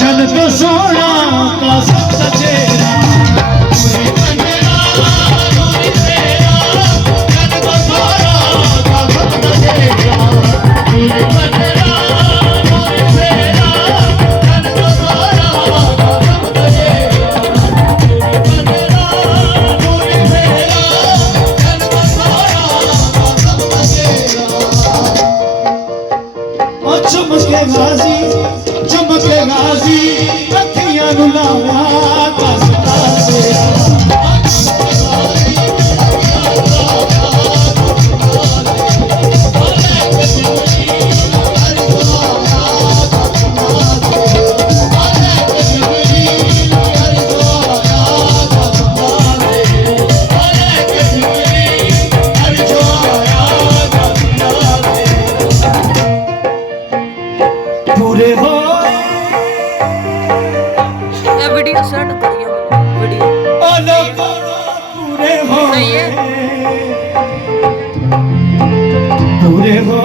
जन तो सोना का सब चेहरा चमके गाजी चमके गाजी अखियां नु लाया कसता सेरा पूरे हो वीडियो सेट करियो वीडियो ओ लोग पूरे हो सही है पूरे हो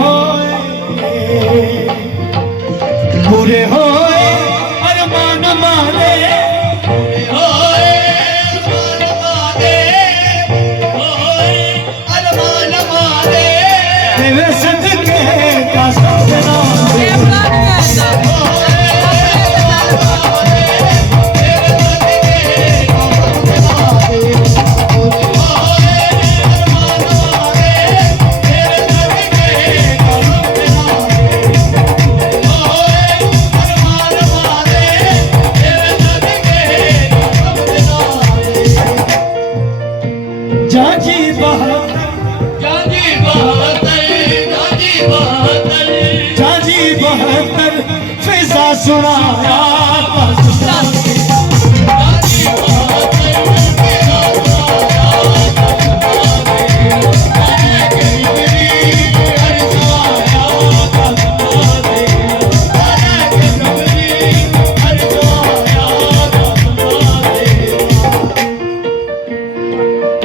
पूरे हो अरमान माने पूरे हो अरमान माने तेरे सदके का सपना जाजी बहत्तर फिजा सुनाया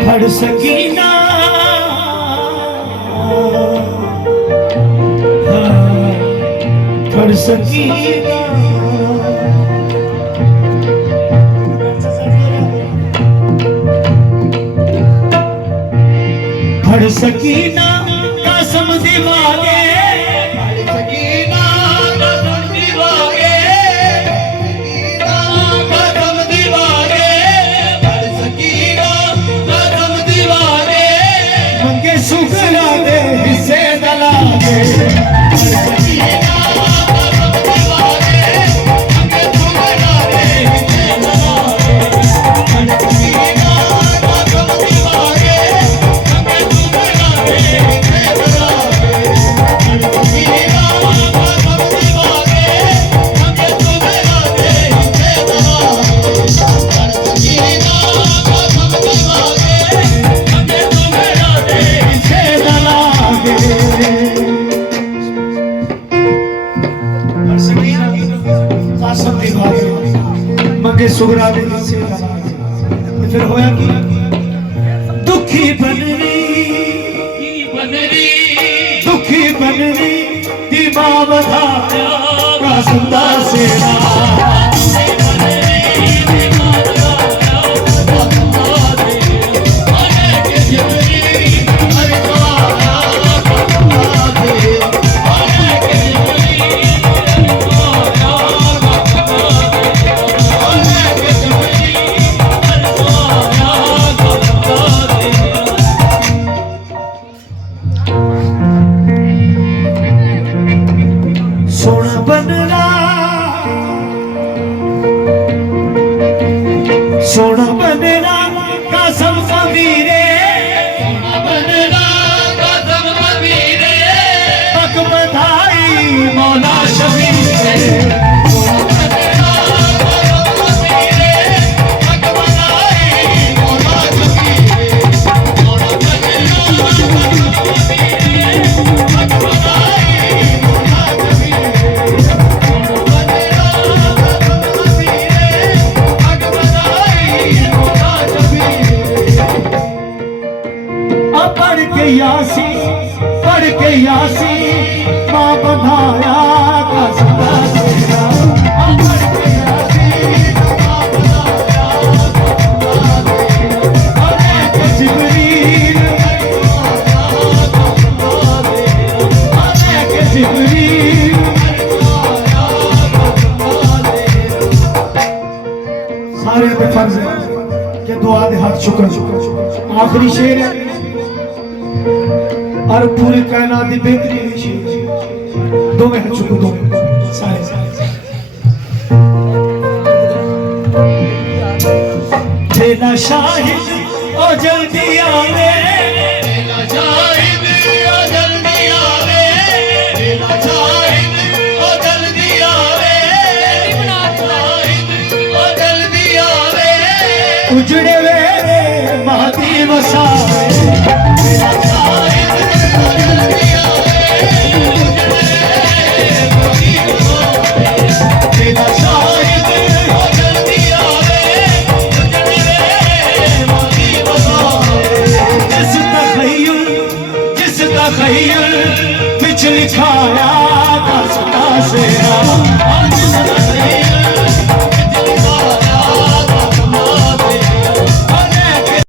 हर सकीना हर सकीना हर सकीना कसम दिवागे हर सकीना कसम दिवागे कसम दिवागे हर सकीना कसम दिवागे मंगे सुखला दे हिस्से दला दे हर सकीना मंगे सुगरा दे फिर होया कि दुखी बनरी दुखी बनरी दीवा बधाया का सुंदा सेरा सोना बनरा ते फर्ज है कि दुआ दे हाथ चुकन आखिरी शेर है और पूरी कायनात दी बेहतरीन शेर दो में हाथ चुको दो सारे तेरा शाहिद ओ जल्दी आवे तेरा शाहिद ओ जल्दी आवे तेरा शाहिद ओ जल्दी आवे शाहिद ओ जल्दी आवे उजड़े वेरे महदी वसावे तेरा शाहिद ओ जल्दी आवे उजड़े महदी वसावे तेरा शाहिद ओ जल्दी आवे जिस तखय्युल बिच लिखाया दास्तां सेरा